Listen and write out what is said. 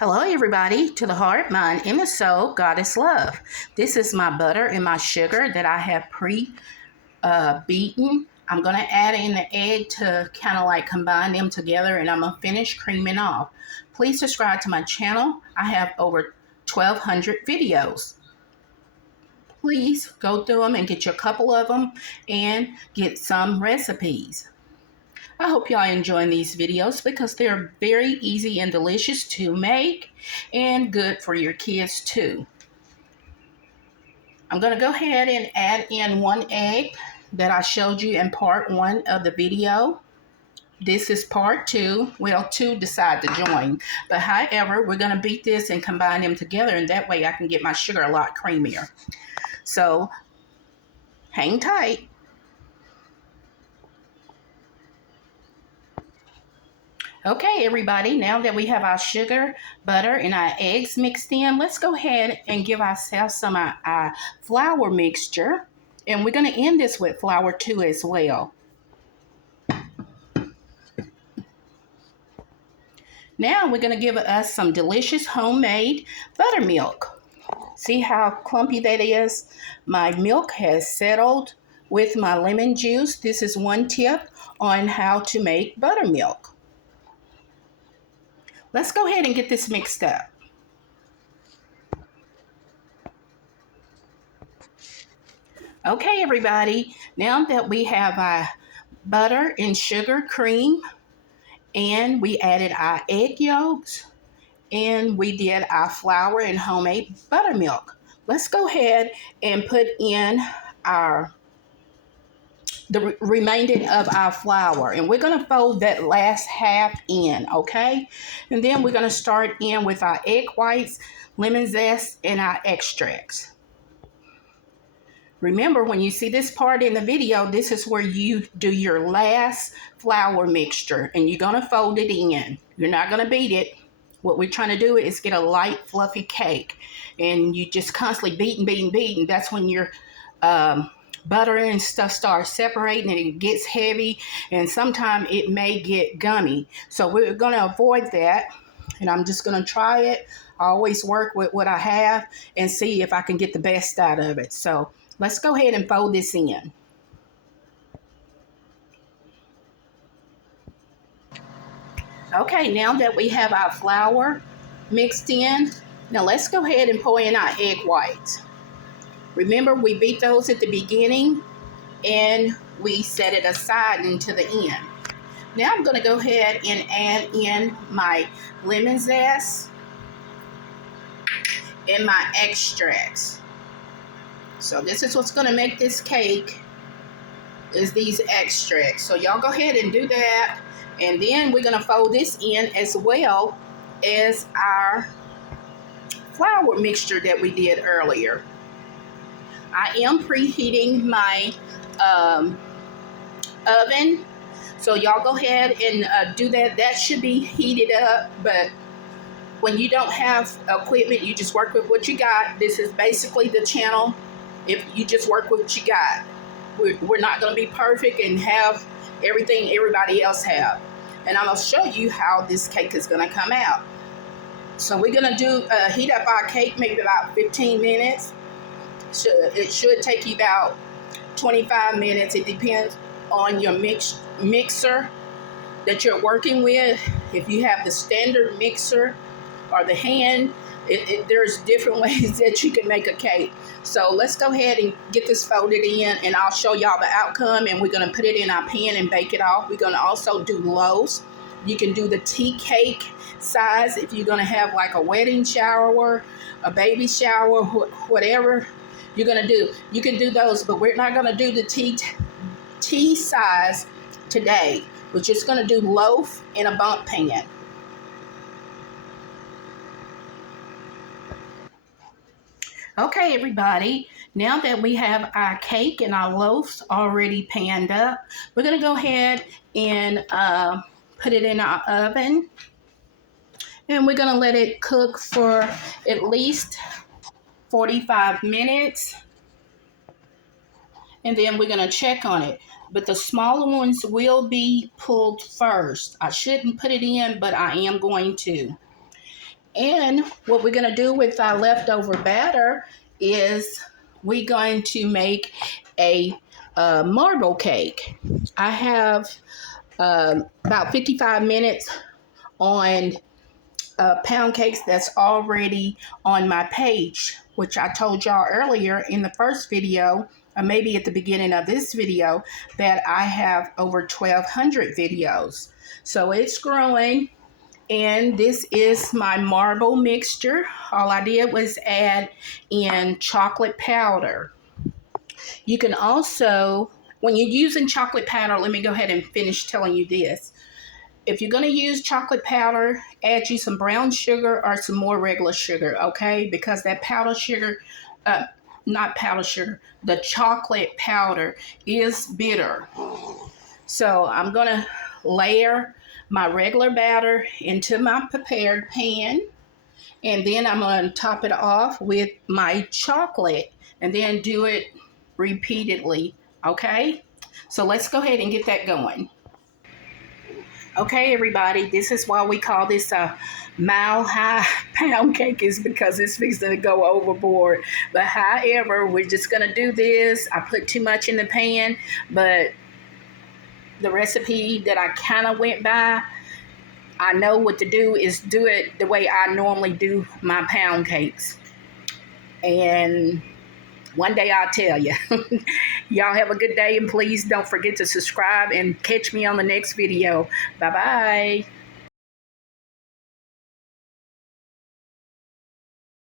Hello, everybody, to the heart, mind, and the soul, Goddess Love. This is my butter and my sugar that I have beaten. I'm going to add in the egg to kind of like combine them together, and I'm going to finish creaming off. Please subscribe to my channel. I have over 1,200 videos. Please go through them and get you a couple of them and get some recipes. I hope y'all enjoying these videos because they're very easy and delicious to make and good for your kids too. I'm going to go ahead and add in one egg that I showed you in part 1 of the video. This is part 2. Well, 2 decide to join. But however, we're going to beat this and combine them together, and that way I can get my sugar a lot creamier. So hang tight. Okay, everybody, now that we have our sugar, butter, and our eggs mixed in, let's go ahead and give ourselves some of our flour mixture. And we're going to end this with flour too as well. Now we're going to give us some delicious homemade buttermilk. See how clumpy that is? My milk has settled with my lemon juice. This is one tip on how to make buttermilk. Let's go ahead and get this mixed up. Okay, everybody, now that we have our butter and sugar cream, and we added our egg yolks, and we did our flour and homemade buttermilk, let's go ahead and put in the remainder of our flour, and we're going to fold that last half in, okay? And then we're going to start in with our egg whites, lemon zest, and our extracts. Remember, when you see this part in the video, this is where you do your last flour mixture, and you're going to fold it in. You're not going to beat it. What we're trying to do is get a light, fluffy cake, and you just constantly beating. That's when your butter and stuff starts separating, and it gets heavy, and sometimes it may get gummy. So we're going to avoid that, and I'm just going to try it. I always work with what I have and see if I can get the best out of it. So let's go ahead and fold this in. Okay, now that we have our flour mixed in, now let's go ahead and pour in our egg whites. Remember, we beat those at the beginning and we set it aside into the end. Now I'm going to go ahead and add in my lemon zest and my extracts. So this is what's going to make this cake, is these extracts. So y'all go ahead and do that. And then we're going to fold this in as well as our flour mixture that we did earlier. I am preheating my oven. So y'all go ahead and do that. That should be heated up. But when you don't have equipment, you just work with what you got. This is basically the channel. If you just work with what you got. We're not going to be perfect and have everything everybody else have. And I'm going to show you how this cake is going to come out. So we're going to heat up our cake maybe about 15 minutes. It should take you about 25 minutes. It depends on your mixer that you're working with. If you have the standard mixer or the hand, there's different ways that you can make a cake. So let's go ahead and get this folded in, and I'll show y'all the outcome, and we're going to put it in our pan and bake it off. We're going to also do loaves. You can do the tea cake size if you're going to have like a wedding shower, a baby shower, whatever you're going to do. You can do those, but we're not going to do the tea size today. We're just going to do loaf in a bundt pan. Okay, everybody, now that we have our cake and our loaves already panned up, we're going to go ahead and put it in our oven. And we're going to let it cook for at least 45 minutes. And then we're going to check on it. But the smaller ones will be pulled first. I shouldn't put it in, but I am going to. And what we're going to do with our leftover batter is we're going to make a marble cake. I have about 55 minutes on pound cakes that's already on my page, which I told y'all earlier in the first video, or maybe at the beginning of this video, that I have over 1,200 videos. So it's growing. And this is my marble mixture. All I did was add in chocolate powder. You can also, when you're using chocolate powder, let me go ahead and finish telling you this. If you're going to use chocolate powder, add you some brown sugar or some more regular sugar, okay? Because that powder sugar, not powder sugar, the chocolate powder is bitter. So I'm going to layer my regular batter into my prepared pan, and then I'm going to top it off with my chocolate and then do it repeatedly, okay? So let's go ahead and get that going. Okay, everybody, this is why we call this a mile high pound cake, is because it's fixing to go overboard. But however, we're just going to do this. I put too much in the pan, but the recipe that I kind of went by, I know what to do is do it the way I normally do my pound cakes. And one day I'll tell you. Y'all have a good day, and please don't forget to subscribe and catch me on the next video. Bye-bye.